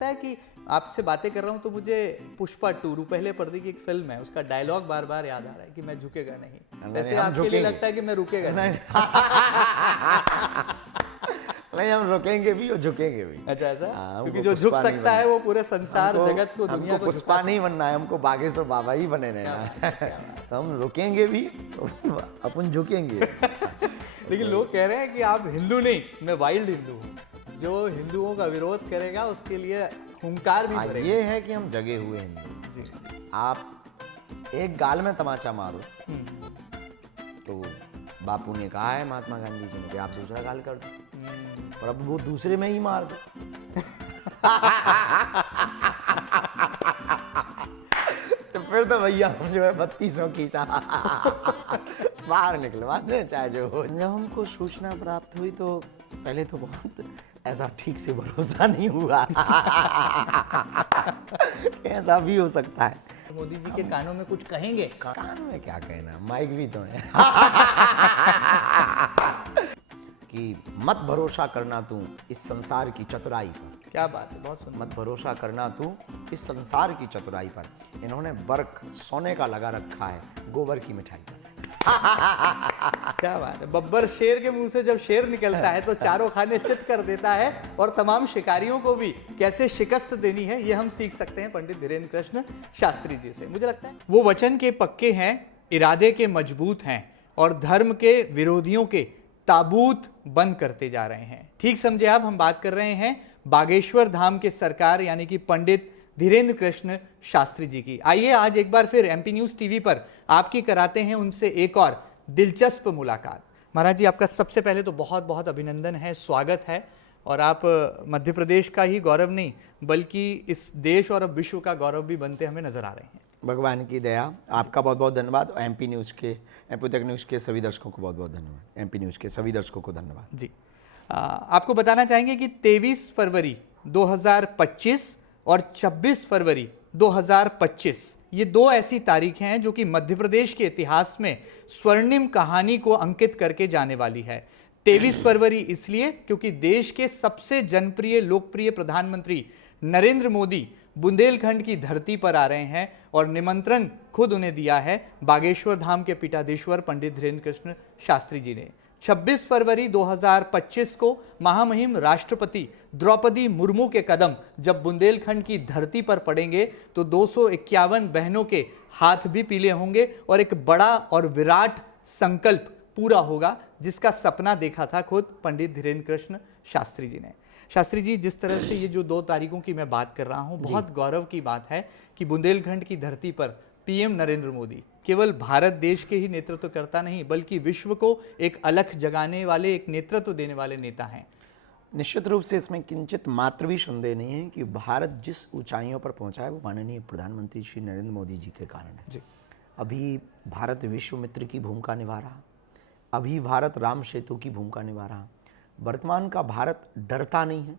है कि आपसे बातें कर रहा हूँ तो मुझे पुष्पा 2 रूपहले पर्दे की एक फिल्म है, उसका डायलॉग बार बार याद आ रहा है कि मैं झुकेगा नहीं। वैसे हम आपके लिए झुकेंगे। लगता है कि मैं रुकेगा नहीं। नहीं, हम रुकेंगे भी और झुकेंगे भी। अच्छा ऐसा? हाँ, क्योंकि हमको जो झुक पुष्पा नहीं सकता है बनना। वो पूरे संसार जगत को दुनिया हमको को पुष्पा झुका नहीं बनना है, हमको बागेश्वर बाबा ही बने रहना है। तो हम रुकेंगे भी अपन झुकेंगे। लेकिन लोग कह रहे हैं कि आप हिंदू नहीं, मैं वाइल्ड हिंदू हूँ। जो हिंदुओं का विरोध करेगा उसके लिए हुंकार भी भरेगा। ये है कि हम जगे हुए हिंदू। जी। आप एक गाल में तमाचा मारो तो बापू ने कहा है महात्मा गांधी जी ने कि आप दूसरा गाल कर दो, और अब वो दूसरे में ही मार दो। तो फिर तो भैया हम जो है 3200 की बाहर निकलवा दें चाहे जो हो। जब हमको सूचना प्राप्त हुई तो पहले तो बहुत ऐसा ठीक से भरोसा नहीं हुआ। ऐसा भी हो सकता है। मोदी जी के कानों में कुछ कहेंगे? कान में क्या कहना, माइक भी तो है। कि मत भरोसा करना तू इस संसार की चतुराई पर। क्या बात है, बहुत सुंदर। मत भरोसा करना तू इस संसार की चतुराई पर। इन्होंने बर्क सोने का लगा रखा है गोबर की मिठाई पर। क्या बात है। बब्बर शेर के मुंह से जब शेर निकलता है तो चारों खाने चित कर देता है, और तमाम शिकारियों को भी कैसे शिकस्त देनी है ये हम सीख सकते हैं पंडित धीरेन्द्र कृष्ण शास्त्री जी से। मुझे लगता है वो वचन के पक्के हैं, इरादे के मजबूत हैं, और धर्म के विरोधियों के ताबूत बंद करते जा रहे हैं। ठीक समझे आप, हम बात कर रहे हैं बागेश्वर धाम के सरकार यानी कि पंडित धीरेन्द्र कृष्ण शास्त्री जी की। आइए आज एक बार फिर एमपी न्यूज टीवी पर आपकी कराते हैं उनसे एक और दिलचस्प मुलाकात। महाराज जी, आपका सबसे पहले तो बहुत बहुत अभिनंदन है, स्वागत है। और आप मध्य प्रदेश का ही गौरव नहीं बल्कि इस देश और अब विश्व का गौरव भी बनते हमें नजर आ रहे हैं। भगवान की दया, आपका बहुत बहुत धन्यवाद। और एमपी न्यूज़ के, एमपी तक न्यूज़ के सभी दर्शकों को बहुत बहुत धन्यवाद। एमपी न्यूज़ के सभी दर्शकों को धन्यवाद जी। आपको बताना चाहेंगे कि 23 फरवरी 2025 और 26 फरवरी 2025 ये दो ऐसी तारीखें हैं जो कि मध्य प्रदेश के इतिहास में स्वर्णिम कहानी को अंकित करके जाने वाली है। 23 फरवरी इसलिए क्योंकि देश के सबसे जनप्रिय लोकप्रिय प्रधानमंत्री नरेंद्र मोदी बुंदेलखंड की धरती पर आ रहे हैं, और निमंत्रण खुद उन्हें दिया है बागेश्वर धाम के पीठाधीश्वर पंडित धीरेन्द्र कृष्ण शास्त्री जी ने। 26 फरवरी 2025 को महामहिम राष्ट्रपति द्रौपदी मुर्मू के कदम जब बुंदेलखंड की धरती पर पड़ेंगे तो 251 बहनों के हाथ भी पीले होंगे, और एक बड़ा और विराट संकल्प पूरा होगा जिसका सपना देखा था खुद पंडित धीरेन्द्र कृष्ण शास्त्री जी ने। शास्त्री जी, जिस तरह से ये जो 2 तारीखों की मैं बात कर रहा हूँ, बहुत गौरव की बात है कि बुंदेलखंड की धरती पर पीएम नरेंद्र मोदी केवल भारत देश के ही नेतृत्व करता नहीं बल्कि विश्व को एक अलख जगाने वाले, एक नेतृत्व देने वाले नेता हैं। निश्चित रूप से इसमें किंचित मात्र भी संदेह नहीं है कि भारत जिस ऊंचाइयों पर पहुंचा है वो माननीय प्रधानमंत्री श्री नरेंद्र मोदी जी के कारण है। जी। अभी भारत विश्व मित्र की भूमिका निभा रहा, अभी भारत राम सेतु की भूमिका निभा रहा। वर्तमान का भारत डरता नहीं है,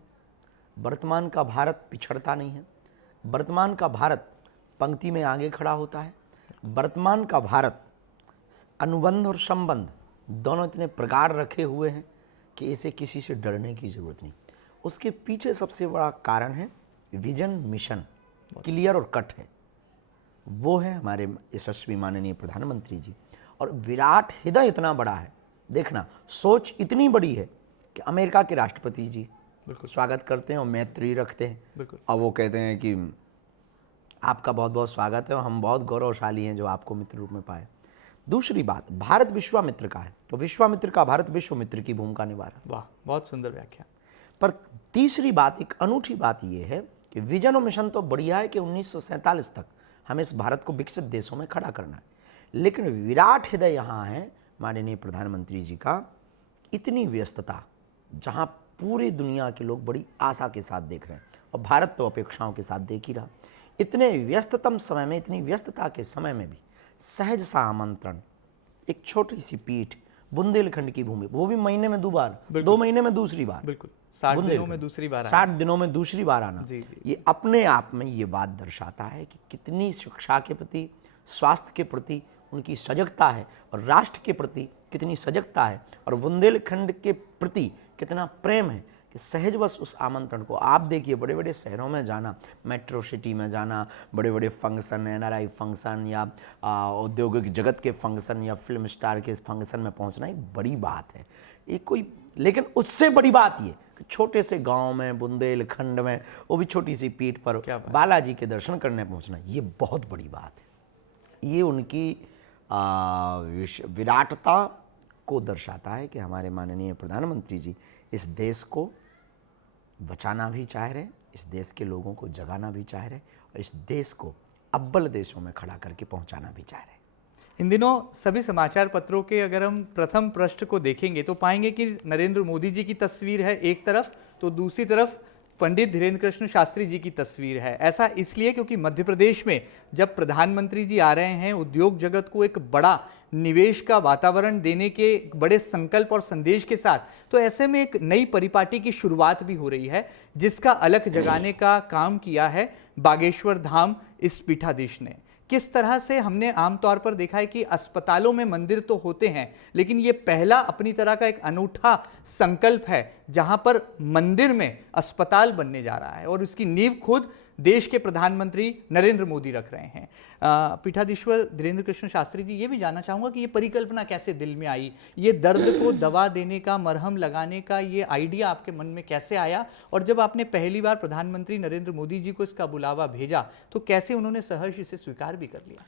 वर्तमान का भारत पिछड़ता नहीं है, वर्तमान का भारत पंक्ति में आगे खड़ा होता है। वर्तमान का भारत अनुबंध और संबंध दोनों इतने प्रगाढ़ रखे हुए हैं कि इसे किसी से डरने की ज़रूरत नहीं। उसके पीछे सबसे बड़ा कारण है विजन, मिशन क्लियर और कट है। वो है हमारे यशस्वी माननीय प्रधानमंत्री जी। और विराट हृदय इतना बड़ा है, देखना सोच इतनी बड़ी है कि अमेरिका के राष्ट्रपति जी स्वागत करते हैं और मैत्री रखते हैं। अब वो कहते हैं कि आपका बहुत बहुत स्वागत है और हम बहुत गौरवशाली हैं जो आपको मित्र रूप में पाए। दूसरी बात, भारत विश्वामित्र का है तो विश्वामित्र का भारत विश्वमित्र की भूमिका निभा रहा है। वाह, बहुत सुंदर व्याख्या। पर तीसरी बात, एक अनूठी बात यह है कि विजन और मिशन तो बढ़िया है कि 1947 तक हमें इस भारत को विकसित देशों में खड़ा करना है, लेकिन विराट हृदय यहाँ है माननीय प्रधानमंत्री जी का। इतनी व्यस्तता जहाँ पूरी दुनिया के लोग बड़ी आशा के साथ देख रहे हैं और भारत तो अपेक्षाओं के साथ देख ही रहा। इतने व्यस्ततम समय में, इतनी व्यस्तता के समय में भी सहज सा आमंत्रण, एक छोटी सी पीठ बुंदेलखंड की भूमि, वो भी महीने में 2 बार, 2 महीने में दूसरी बार, बिल्कुल 60 दिनों में दूसरी बार, 60 दिनों में दूसरी बार आना। जी, जी। ये अपने आप में ये बात दर्शाता है कि कितनी शिक्षा के प्रति, स्वास्थ्य के प्रति उनकी सजगता है, और राष्ट्र के प्रति कितनी सजगता है, और बुंदेलखंड के प्रति कितना प्रेम है। कि सहज बस उस आमंत्रण को आप देखिए, बड़े बड़े शहरों में जाना, मेट्रो सिटी में जाना, बड़े बड़े फंक्शन, एनआरआई फंक्शन या औद्योगिक जगत के फंक्शन या फिल्म स्टार के फंक्शन में पहुंचना एक बड़ी बात है। एक कोई, लेकिन उससे बड़ी बात ये कि छोटे से गांव में, बुंदेलखंड में, वो भी छोटी सी पीठ पर बालाजी के दर्शन करने पहुंचना, ये बहुत बड़ी बात है। ये उनकी विराटता को दर्शाता है कि हमारे माननीय प्रधानमंत्री जी इस देश को बचाना भी चाह रहे, इस देश के लोगों को जगाना भी चाह रहे और इस देश को अव्वल देशों में खड़ा करके पहुंचाना भी चाह रहे। इन दिनों सभी समाचार पत्रों के अगर हम प्रथम पृष्ठ को देखेंगे तो पाएंगे कि नरेंद्र मोदी जी की तस्वीर है एक तरफ, तो दूसरी तरफ पंडित धीरेन्द्र कृष्ण शास्त्री जी की तस्वीर है। ऐसा इसलिए क्योंकि मध्य प्रदेश में जब प्रधानमंत्री जी आ रहे हैं उद्योग जगत को एक बड़ा निवेश का वातावरण देने के एक बड़े संकल्प और संदेश के साथ, तो ऐसे में एक नई परिपाटी की शुरुआत भी हो रही है जिसका अलख जगाने का काम किया है बागेश्वर धाम इस पीठाधीश ने। किस तरह से हमने आमतौर पर देखा है कि अस्पतालों में मंदिर तो होते हैं, लेकिन ये पहला अपनी तरह का एक अनूठा संकल्प है जहां पर मंदिर में अस्पताल बनने जा रहा है और उसकी नींव खुद देश के प्रधानमंत्री नरेंद्र मोदी रख रहे हैं। पीठाधीश्वर धीरेन्द्र कृष्ण शास्त्री जी, ये भी जानना चाहूंगा कि ये परिकल्पना कैसे दिल में आई, ये दर्द को दवा देने का, मरहम लगाने का ये आइडिया आपके मन में कैसे आया, और जब आपने पहली बार प्रधानमंत्री नरेंद्र मोदी जी को इसका बुलावा भेजा तो कैसे उन्होंने सहर्ष इसे स्वीकार भी कर लिया?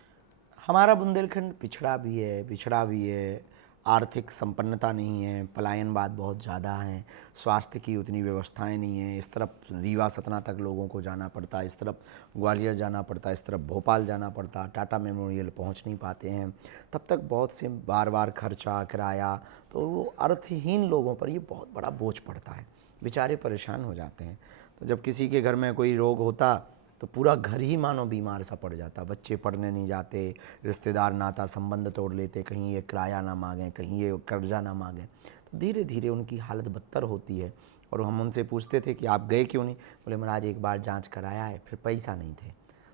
हमारा बुंदेलखंड पिछड़ा भी है, पिछड़ा भी है, आर्थिक संपन्नता नहीं है, पलायनवाद बहुत ज़्यादा है, स्वास्थ्य की उतनी व्यवस्थाएं नहीं है। इस तरफ रीवा सतना तक लोगों को जाना पड़ता है, इस तरफ ग्वालियर जाना पड़ता है, इस तरफ भोपाल जाना पड़ता, टाटा मेमोरियल पहुंच नहीं पाते हैं, तब तक बहुत से बार बार खर्चा, किराया, तो वो अर्थहीन लोगों पर ये बहुत बड़ा बोझ पड़ता है, बेचारे परेशान हो जाते हैं। तो जब किसी के घर में कोई रोग होता तो पूरा घर ही मानो बीमार सा पड़ जाता, बच्चे पढ़ने नहीं जाते, रिश्तेदार नाता संबंध तोड़ लेते, कहीं ये किराया ना मांगें, कहीं ये कर्जा ना मांगें, तो धीरे धीरे उनकी हालत बदतर होती है। और हम उनसे पूछते थे कि आप गए क्यों नहीं, बोले महाराज एक बार जांच कराया है, फिर पैसा नहीं थे।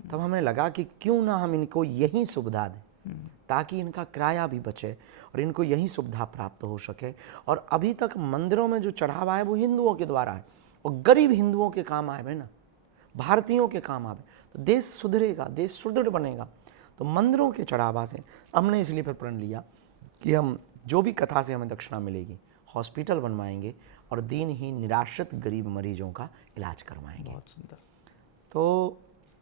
तब हमें लगा कि क्यों ना हम इनको यही सुविधा दें ताकि इनका किराया भी बचे और इनको यही सुविधा प्राप्त हो सके। और अभी तक मंदिरों में जो चढ़ावा है वो हिंदुओं के द्वारा है और गरीब हिंदुओं के काम आए ना, भारतीयों के काम आवे, तो देश सुधरेगा, देश सुदृढ़ बनेगा। तो मंदिरों के चढ़ावा से हमने इसलिए फिर प्रण लिया कि हम जो भी कथा से हमें दक्षिणा मिलेगी हॉस्पिटल बनवाएंगे और दीनहीन निराश्रित गरीब मरीजों का इलाज करवाएंगे। बहुत सुंदर। तो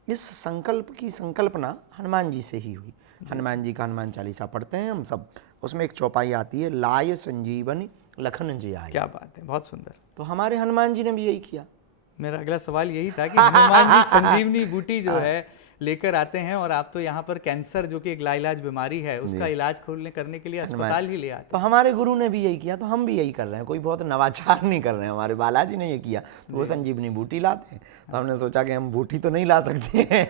इस संकल्प की संकल्पना हनुमान जी से ही हुई। हनुमान जी का हनुमान चालीसा पढ़ते हैं हम सब, उसमें एक चौपाई आती है, लाय संजीवनी लखन जी आए। क्या बात है, बहुत सुंदर। तो हमारे हनुमान जी ने भी यही किया। मेरा अगला सवाल यही था कि हनुमान जी संजीवनी बूटी जो है लेकर आते हैं और आप तो यहाँ पर कैंसर जो कि एक लाइलाज बीमारी है उसका इलाज खोलने करने के लिए अस्पताल ही ले आते। तो हमारे गुरु ने भी यही किया, तो हम भी यही कर रहे हैं, कोई बहुत नवाचार नहीं कर रहे हैं। हमारे बालाजी ने ये किया तो वो संजीवनी बूटी लाते हैं। तो हमने सोचा कि हम बूटी तो नहीं ला सकते हैं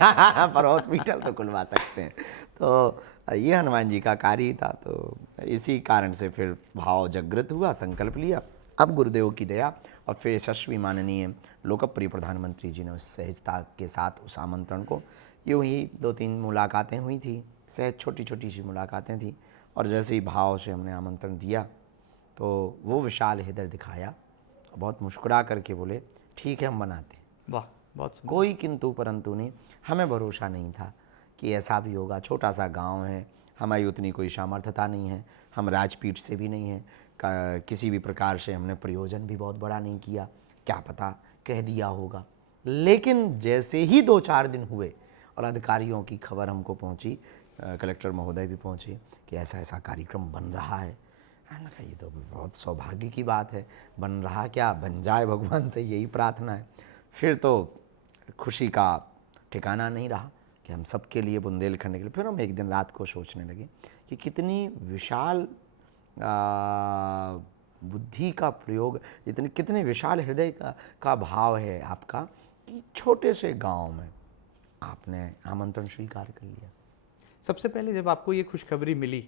पर हॉस्पिटल तो खुलवा सकते हैं। तो ये हनुमान जी का कार्य ही था। तो इसी कारण से फिर भाव जागृत हुआ, संकल्प लिया। अब गुरुदेव की दया और फिर यशस्वी माननीय लोकप्रिय प्रधानमंत्री जी ने उस सहजता के साथ उस आमंत्रण को, यूँ ही 2-3 मुलाकातें हुई थी, सहज छोटी छोटी सी मुलाकातें थी, और जैसे ही भाव से हमने आमंत्रण दिया तो वो विशाल हृदय दिखाया, बहुत मुस्कुरा करके बोले ठीक है हम बनाते। वाह, बहुत सुंदर। कोई किंतु परंतु नहीं, हमें भरोसा नहीं था कि ऐसा भी होगा। छोटा सा गांव है, हमारी उतनी कोई सामर्थ्यता नहीं है, हम राजपीठ से भी नहीं हैं, किसी भी प्रकार से हमने प्रयोजन भी बहुत बड़ा नहीं किया, क्या पता कह दिया होगा। लेकिन जैसे ही 2-4 दिन हुए और अधिकारियों की खबर हमको पहुंची, कलेक्टर महोदय भी पहुंचे कि ऐसा ऐसा कार्यक्रम बन रहा है, मैंने कहा ये तो बहुत सौभाग्य की बात है, बन रहा क्या, बन जाए, भगवान से यही प्रार्थना है। फिर तो खुशी का ठिकाना नहीं रहा कि हम सबके लिए, बुंदेलखंड के लिए। फिर हम एक दिन रात को सोचने लगे कि कितनी विशाल बुद्धि का प्रयोग, इतने कितने विशाल हृदय का भाव है आपका कि छोटे से गांव में आपने आमंत्रण स्वीकार कर लिया। सबसे पहले जब आपको ये खुशखबरी मिली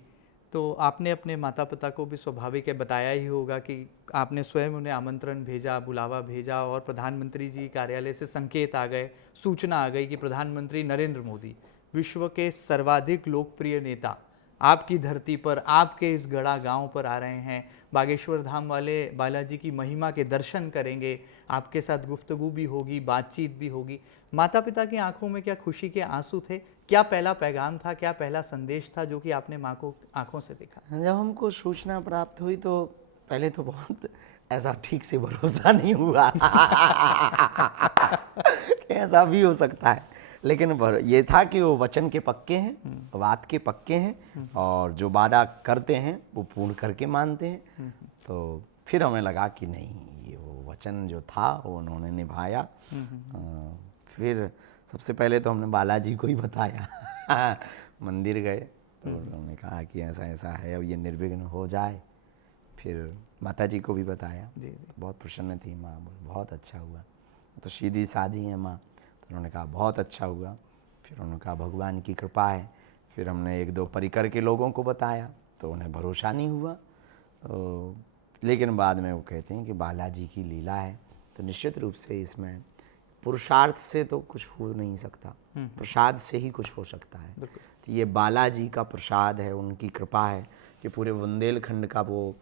तो आपने अपने माता पिता को भी स्वाभाविक है बताया ही होगा कि आपने स्वयं उन्हें आमंत्रण भेजा, बुलावा भेजा, और प्रधानमंत्री जी कार्यालय से संकेत आ गए, सूचना आ गई कि प्रधानमंत्री नरेंद्र मोदी, विश्व के सर्वाधिक लोकप्रिय नेता, आपकी धरती पर, आपके इस गढ़ा गांव पर आ रहे हैं, बागेश्वर धाम वाले बालाजी की महिमा के दर्शन करेंगे, आपके साथ गुफ्तगू भी होगी, बातचीत भी होगी। माता पिता की आंखों में क्या खुशी के आंसू थे? क्या पहला पैगाम था, क्या पहला संदेश था जो कि आपने माँ को आंखों से देखा? जब हमको सूचना प्राप्त हुई तो पहले तो बहुत ऐसा ठीक से भरोसा नहीं हुआ कि ऐसा भी हो सकता है, लेकिन ये था कि वो वचन के पक्के हैं, बात के पक्के हैं, और जो वादा करते हैं वो पूर्ण करके मानते हैं। तो फिर हमें लगा कि नहीं, ये वो वचन जो था वो उन्होंने निभाया। फिर सबसे पहले तो हमने बालाजी को ही बताया मंदिर गए तो उन्होंने कहा कि ऐसा ऐसा है, अब ये निर्विघ्न हो जाए। फिर माता जी को भी बताया, जी। बहुत प्रसन्न थी माँ, बहुत अच्छा हुआ, तो सीधी सादी है माँ। तो उन्होंने कहा बहुत अच्छा हुआ। फिर उन्होंने कहा भगवान की कृपा है। फिर हमने एक दो परिकर के लोगों को बताया तो उन्हें भरोसा नहीं हुआ। तो लेकिन बाद में वो कहते हैं कि बालाजी की लीला है, तो निश्चित रूप से इसमें पुरुषार्थ से तो कुछ हो नहीं सकता, प्रसाद से ही कुछ हो सकता है। तो ये बालाजी का प्रसाद है, उनकी कृपा है कि पूरे बुंदेलखंड का वो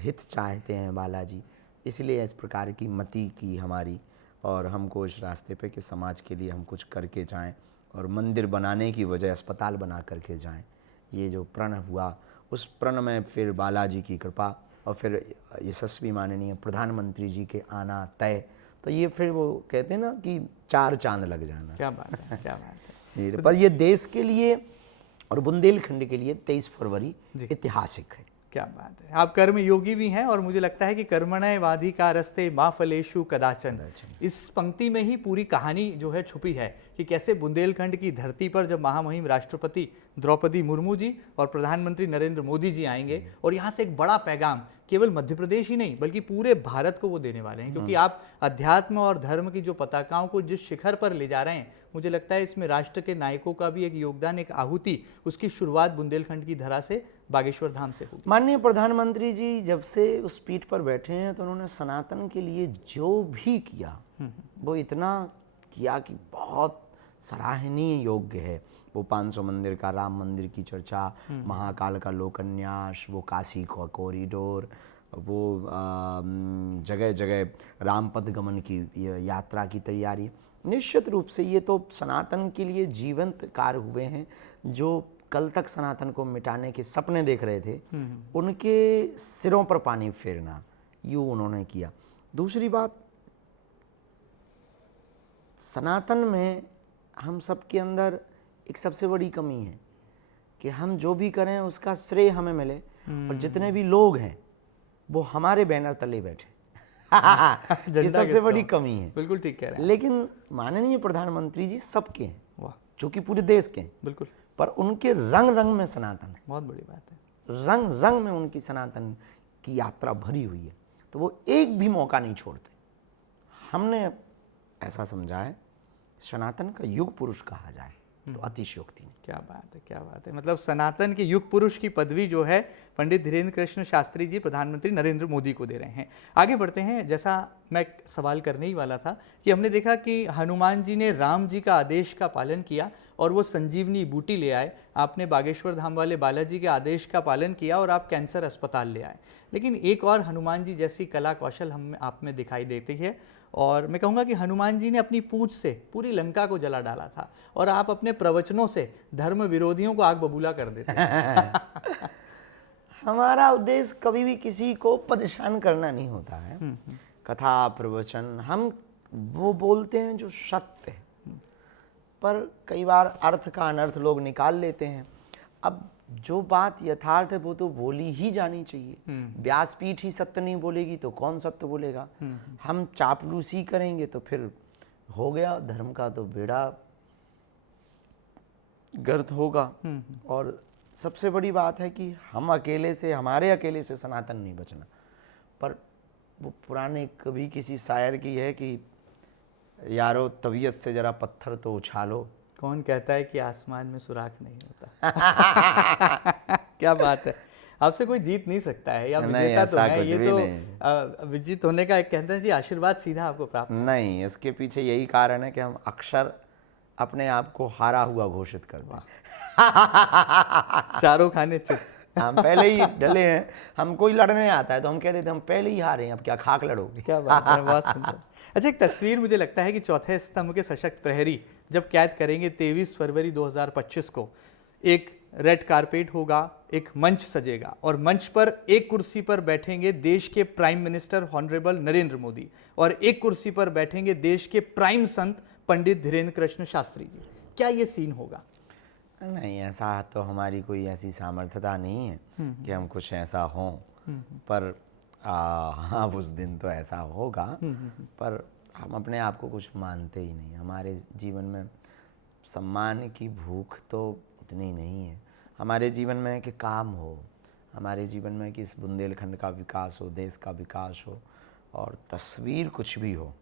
हित चाहते हैं बालाजी, इसलिए इस प्रकार की मति की हमारी, और हमको इस रास्ते पे कि समाज के लिए हम कुछ करके जाएं, और मंदिर बनाने की वजह अस्पताल बना करके जाएं। ये जो प्रण हुआ, उस प्रण में फिर बालाजी की कृपा, और फिर यशस्वी माननीय प्रधानमंत्री जी के आना तय, तो ये फिर वो कहते हैं ना कि 4 चांद लग जाना। क्या बात है, क्या बात है। पर ये देश के लिए और बुंदेलखंड के लिए 23 फरवरी ऐतिहासिक है। क्या बात है। आप कर्म योगी भी हैं, और मुझे लगता है कि कर्मण्येवाधिकारस्ते मा फलेषु कदाचन, इस पंक्ति में ही पूरी कहानी जो है छुपी है कि कैसे बुंदेलखंड की धरती पर जब महामहिम राष्ट्रपति द्रौपदी मुर्मू जी और प्रधानमंत्री नरेंद्र मोदी जी आएंगे, और यहाँ से एक बड़ा पैगाम केवल मध्य प्रदेश ही नहीं बल्कि पूरे भारत को वो देने वाले हैं, क्योंकि आप अध्यात्म और धर्म की जो पताकाओं को जिस शिखर पर ले जा रहे हैं, मुझे लगता है इसमें राष्ट्र के नायकों का भी एक योगदान, एक आहुति, उसकी शुरुआत बुंदेलखंड की धरा से, बागेश्वर धाम से होगी। माननीय प्रधानमंत्री जी जब से उस पीठ पर बैठे हैं तो उन्होंने सनातन के लिए जो भी किया वो इतना किया कि बहुत सराहनीय योग्य है। वो 500 मंदिर का राम मंदिर की चर्चा, महाकाल का लोकन्यास, वो काशी का कॉरिडोर, वो जगह जगह रामपद गमन की यात्रा की तैयारी। निश्चित रूप से ये तो सनातन के लिए जीवंत कार्य हुए हैं। जो कल तक सनातन को मिटाने के सपने देख रहे थे, उनके सिरों पर पानी फेरना, यूँ उन्होंने किया। दूसरी बात, सनातन में हम सबके अंदर एक सबसे बड़ी कमी है कि हम जो भी करें उसका श्रेय हमें मिले, और जितने भी लोग हैं वो हमारे बैनर तले बैठे ये सबसे बड़ी कमी है। बिल्कुल ठीक कह रहे हैं। लेकिन माननीय प्रधानमंत्री जी सबके हैं, वाह, जो कि पूरे देश के हैं, बिल्कुल, पर उनके रंग रंग में सनातन है। बहुत बड़ी बात है। रंग रंग में उनकी सनातन की यात्रा भरी हुई है, तो वो एक भी मौका नहीं छोड़ते। हमने ऐसा समझा है सनातन का युग पुरुष कहा जाए तो अतिशयोक्ति नहीं। क्या बात है, क्या बात है। मतलब सनातन के युग पुरुष की पदवी जो है पंडित धीरेन्द्र कृष्ण शास्त्री जी प्रधानमंत्री नरेंद्र मोदी को दे रहे हैं। आगे बढ़ते हैं। जैसा मैं सवाल करने ही वाला था कि हमने देखा कि हनुमान जी ने राम जी का आदेश का पालन किया और वो संजीवनी बूटी ले आए, आपने बागेश्वर धाम वाले बालाजी के आदेश का पालन किया और आप कैंसर अस्पताल ले आए। लेकिन एक और हनुमान जी जैसी कला कौशल हम आप में दिखाई देती है, और मैं कहूँगा कि हनुमान जी ने अपनी पूंछ से पूरी लंका को जला डाला था, और आप अपने प्रवचनों से धर्म विरोधियों को आग बबूला कर देते हैं। हमारा उद्देश्य कभी भी किसी को परेशान करना नहीं होता है। कथा प्रवचन हम वो बोलते हैं जो सत्य है, पर कई बार अर्थ का अनर्थ लोग निकाल लेते हैं। अब जो बात यथार्थ है वो तो बोली ही जानी चाहिए। व्यासपीठ ही सत्य नहीं बोलेगी तो कौन सत्य बोलेगा। हम चापलूसी करेंगे तो फिर हो गया, धर्म का तो बेड़ा गर्क होगा। और सबसे बड़ी बात है कि हम अकेले से, हमारे अकेले से सनातन नहीं बचना। पर वो पुराने कभी किसी शायर की है कि यारो तबीयत से जरा पत्थर तो उछालो, कौन कहता है कि आसमान में सुराख नहीं होता। क्या बात है। आपसे कोई जीत नहीं सकता है, या विजेता तो है, ये तो विजित होने का एक कहते हैं जी आशीर्वाद सीधा आपको प्राप्त नहीं। इसके पीछे यही कारण है कि हम अक्षर अपने आप को हारा हुआ घोषित कर दें। चारों खाने चित। हम पहले ही डले हैं, हमको ही लड़ने आता है तो हम कह देते हम पहले ही हारे हैं, अब क्या खाक लड़ोगे। क्या बात है, बहुत सुंदर। अच्छा, एक तस्वीर मुझे लगता है कि चौथे स्तंभ के सशक्त प्रहरी जब कैद करेंगे 23 फरवरी 2025 को, एक रेड कारपेट होगा, एक मंच सजेगा और मंच पर एक कुर्सी पर बैठेंगे देश के prime minister honourable Narendra Modi और एक कुर्सी पर बैठेंगे देश के प्राइम संत पंडित धीरेन्द्र कृष्ण शास्त्री जी। क्या ये सीन होगा? नहीं, ऐसा तो हमारी कोई ऐसी सामर्थ्यता नहीं है कि हम कुछ ऐसा हों, पर हाँ उस दिन तो ऐसा होगा, पर हम अपने आप को कुछ मानते ही नहीं। हमारे जीवन में सम्मान की भूख तो उतनी नहीं है। हमारे जीवन में कि काम हो, हमारे जीवन में कि इस बुंदेलखंड का विकास हो, देश का विकास हो और तस्वीर कुछ भी हो,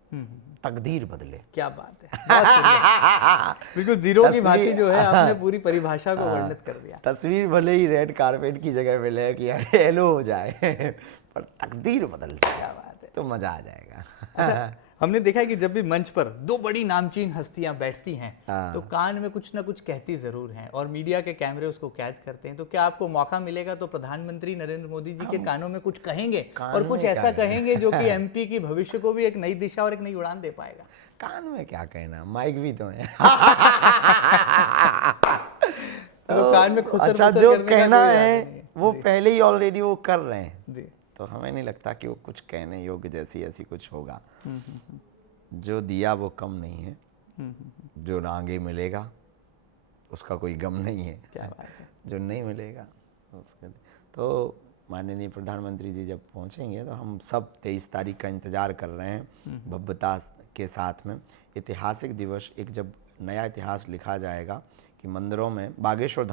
तकदीर बदले। क्या बात है, बहुत सुंदर। बिल्कुल जीरो की भांति जो है आपने पूरी परिभाषा को वर्णित कर दिया। तस्वीर भले ही रेड कारपेट की जगह मिले कि येलो हो जाए पर तकदीर बदल जाए, क्या बात है, तो मजा आ जाएगा। अच्छा, हमने देखा है कि जब भी मंच पर दो बड़ी नामचीन हस्तियां बैठती हैं तो कान में कुछ ना कुछ कहती जरूर हैं और मीडिया के कैमरे उसको कैद करते हैं। तो क्या आपको मौका मिलेगा तो प्रधानमंत्री नरेंद्र मोदी जी के कानों में कुछ कहेंगे और कुछ ऐसा कहेंगे जो कि एमपी की भविष्य को भी एक नई दिशा और एक नई उड़ान दे पाएगा? कान में क्या कहना, माइक भी तो है। तो कान में खुसर अच्छा, मुसर जो करने का कहना कोई इरादा है नहीं वो पहले ही ऑलरेडी वो कर रहे हैं जी। तो हमें नहीं लगता कि वो कुछ कहने योग्य जैसी ऐसी कुछ होगा। जो दिया वो कम नहीं है, जो आगे मिलेगा उसका कोई गम नहीं है। क्या बात है। जो नहीं मिलेगा उसका। तो माननीय प्रधानमंत्री जी जब पहुंचेंगे तो हम सब 23 तारीख का इंतज़ार कर रहे हैं भव्यता के साथ में। ऐतिहासिक दिवस, एक जब नया इतिहास लिखा जाएगा कि मंदिरों में बागेश्वर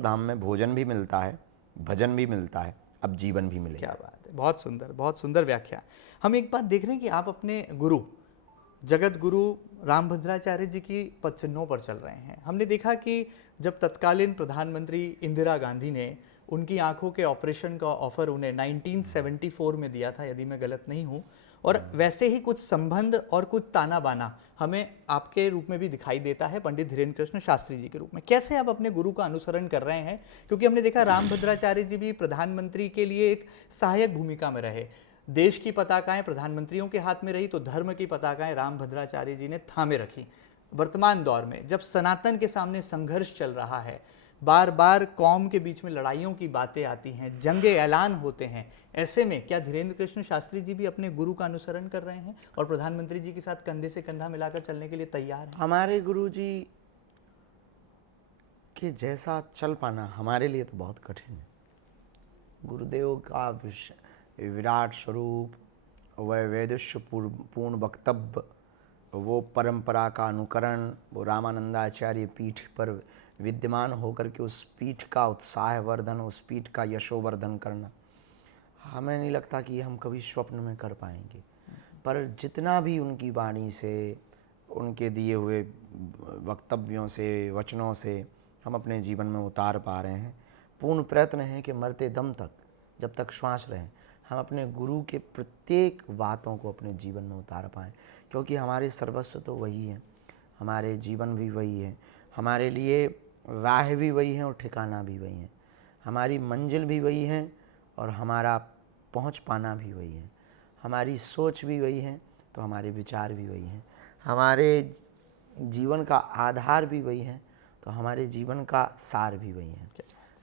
धाम में भोजन भी मिलता है, भजन भी मिलता है, अब जीवन भी मिलेगा। क्या बात है, बहुत सुंदर, बहुत सुंदर व्याख्या। हम एक बात देख रहे हैं कि आप अपने गुरु जगत गुरु रामभद्राचार्य जी की पदचिन्हों पर चल रहे हैं। हमने देखा कि जब तत्कालीन प्रधानमंत्री इंदिरा गांधी ने उनकी आंखों के ऑपरेशन का ऑफर उन्हें 1974 में दिया था, यदि मैं गलत नहीं हूँ, और वैसे ही कुछ संबंध और कुछ ताना बाना हमें आपके रूप में भी दिखाई देता है पंडित धीरेन्द्र कृष्ण शास्त्री जी के रूप में। कैसे आप अपने गुरु का अनुसरण कर रहे हैं? क्योंकि हमने देखा रामभद्राचार्य जी भी प्रधानमंत्री के लिए एक सहायक भूमिका में रहे। देश की पताकाएं प्रधानमंत्रियों के हाथ में रही तो धर्म की पताकाएं रामभद्राचार्य जी ने थामे रखी। वर्तमान दौर में जब सनातन के सामने संघर्ष चल रहा है, बार बार कौम के बीच में लड़ाइयों की बातें आती हैं, जंगे ऐलान होते हैं, ऐसे में क्या धीरेन्द्र कृष्ण शास्त्री जी भी अपने गुरु का अनुसरण कर रहे हैं और प्रधानमंत्री जी के साथ कंधे से कंधा मिलाकर चलने के लिए तैयार हैं? हमारे गुरु जी के जैसा चल पाना हमारे लिए तो बहुत कठिन है। गुरुदेव का विराट स्वरूप, वह वेदस्व पूर्ण वक्तव्य, वो परंपरा का अनुकरण, वो रामानंदाचार्य पीठ पर विद्यमान होकर के उस पीठ का उत्साह वर्धन, उस पीठ का यशोवर्धन करना, हमें नहीं लगता कि हम कभी स्वप्न में कर पाएंगे। पर जितना भी उनकी वाणी से, उनके दिए हुए वक्तव्यों से, वचनों से हम अपने जीवन में उतार पा रहे हैं, पूर्ण प्रयत्न है कि मरते दम तक, जब तक श्वास रहें, हम अपने गुरु के प्रत्येक बातों को अपने जीवन में उतार पाएँ, क्योंकि हमारे सर्वस्व तो वही है, हमारे जीवन भी वही है, हमारे लिए राह भी वही है और ठिकाना भी वही है, हमारी मंजिल भी वही है और हमारा पहुंच पाना भी वही है, हमारी सोच भी वही है तो हमारे विचार भी वही हैं, हमारे जीवन का आधार भी वही है तो हमारे जीवन का सार भी वही है,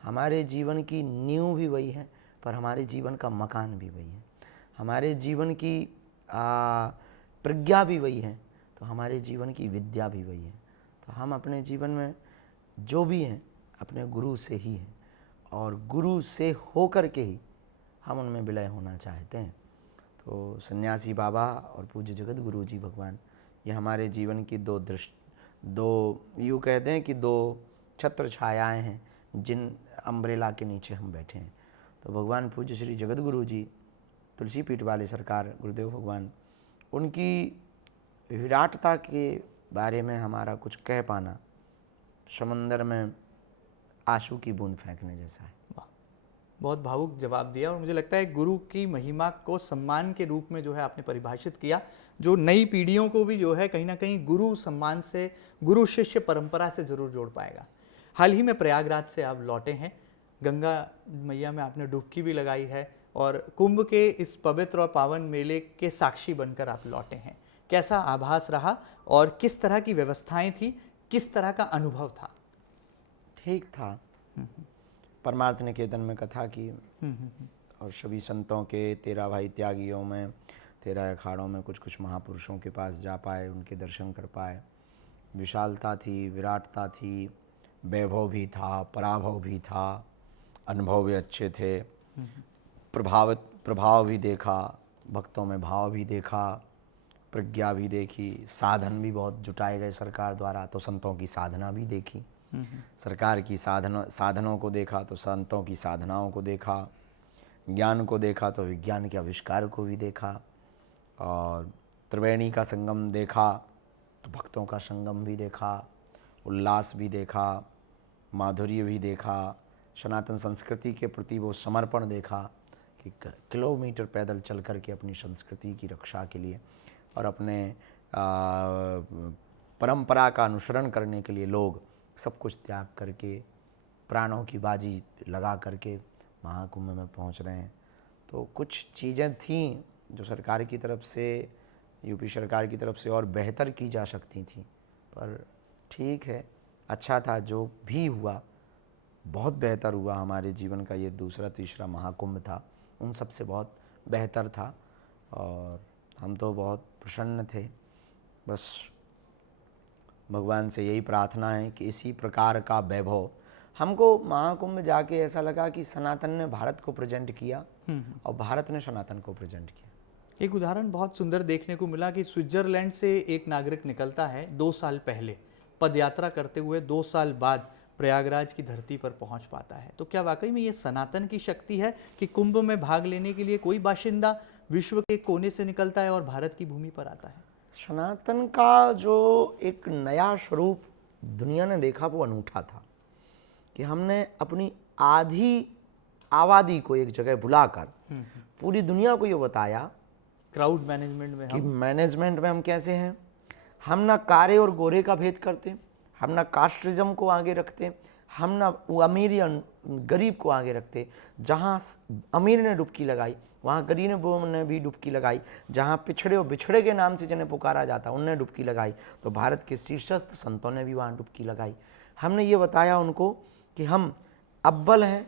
हमारे जीवन की नींव भी वही है पर हमारे जीवन का मकान भी वही है, हमारे जीवन की प्रज्ञा भी वही है तो हमारे जीवन की विद्या भी वही है। तो हम अपने जीवन में जो भी हैं अपने गुरु से ही हैं और गुरु से होकर के ही हम उनमें विलय होना चाहते हैं। तो सन्यासी बाबा और पूज्य जगत गुरु जी भगवान, ये हमारे जीवन की दो यूँ कहते हैं कि दो छत्र छायाएँ हैं जिन अम्ब्रेला के नीचे हम बैठे हैं। तो भगवान पूज्य श्री जगत गुरु जी तुलसी पीठ वाले सरकार गुरुदेव भगवान, उनकी विराटता के बारे में हमारा कुछ कह पाना समंदर में आंसू की बूंद फेंकने जैसा है। बहुत भावुक जवाब दिया, और मुझे लगता है गुरु की महिमा को सम्मान के रूप में जो है आपने परिभाषित किया, जो नई पीढ़ियों को भी जो है कहीं ना कहीं गुरु सम्मान से, गुरु शिष्य परंपरा से जरूर जोड़ पाएगा। हाल ही में प्रयागराज से आप लौटे हैं, गंगा मैया में आपने डुबकी भी लगाई है, और कुंभ के इस पवित्र और पावन मेले के साक्षी बनकर आप लौटे हैं। कैसा आभास रहा और किस तरह की व्यवस्थाएं थी, किस तरह का अनुभव था? ठीक था। परमार्थ निकेतन में कथा की और सभी संतों के 13 भाई त्यागियों में, 13 अखाड़ों में कुछ कुछ महापुरुषों के पास जा पाए, उनके दर्शन कर पाए। विशालता थी, विराटता थी, वैभव भी था, पराभव भी था, अनुभव भी अच्छे थे, प्रभाव भी देखा, भक्तों में भाव भी देखा, प्रज्ञा भी देखी, साधन भी बहुत जुटाए गए सरकार द्वारा, तो संतों की साधना भी देखी। सरकार की साधनों को देखा तो संतों की साधनाओं को देखा, ज्ञान को देखा तो विज्ञान के आविष्कार को भी देखा, और त्रिवेणी का संगम देखा तो भक्तों का संगम भी देखा, उल्लास भी देखा, माधुर्य भी देखा, सनातन संस्कृति के प्रति वो समर्पण देखा कि किलोमीटर पैदल चल कर के अपनी संस्कृति की रक्षा के लिए और अपने परंपरा का अनुसरण करने के लिए लोग सब कुछ त्याग करके, प्राणों की बाजी लगा करके महाकुंभ में पहुंच रहे हैं। तो कुछ चीज़ें थीं जो सरकार की तरफ से, यूपी सरकार की तरफ से और बेहतर की जा सकती थी, पर ठीक है, अच्छा था। जो भी हुआ बहुत बेहतर हुआ। हमारे जीवन का ये दूसरा तीसरा महाकुंभ था, उन सब से बहुत बेहतर था, और हम तो बहुत प्रसन्न थे। बस भगवान से यही प्रार्थना है कि इसी प्रकार का वैभव हमको महाकुंभ में जाके ऐसा लगा कि सनातन ने भारत को प्रेजेंट किया और भारत ने सनातन को प्रेजेंट किया। एक उदाहरण बहुत सुंदर देखने को मिला कि स्विट्जरलैंड से एक नागरिक निकलता है 2 साल पहले, पदयात्रा करते हुए 2 साल बाद प्रयागराज की धरती पर पहुंच पाता है। तो क्या वाकई में ये सनातन की शक्ति है कि कुंभ में भाग लेने के लिए कोई बाशिंदा विश्व के कोने से निकलता है और भारत की भूमि पर आता है? सनातन का जो एक नया स्वरूप दुनिया ने देखा वो अनूठा था कि हमने अपनी आधी आबादी को एक जगह बुलाकर पूरी दुनिया को ये बताया, क्राउड मैनेजमेंट में कि मैनेजमेंट में हम कैसे हैं। हम ना कारे और गोरे का भेद करते, हम ना कास्टिज्म को आगे रखते, हम ना अमीर या गरीब को आगे रखते। जहाँ अमीर ने डुबकी लगाई वहाँ गरीब ने भी डुबकी लगाई, जहाँ पिछड़े और बिछड़े के नाम से जिन्हें पुकारा जाता उनने डुबकी लगाई, तो भारत के शीर्षस्थ संतों ने भी वहाँ डुबकी लगाई। हमने ये बताया उनको कि हम अव्वल हैं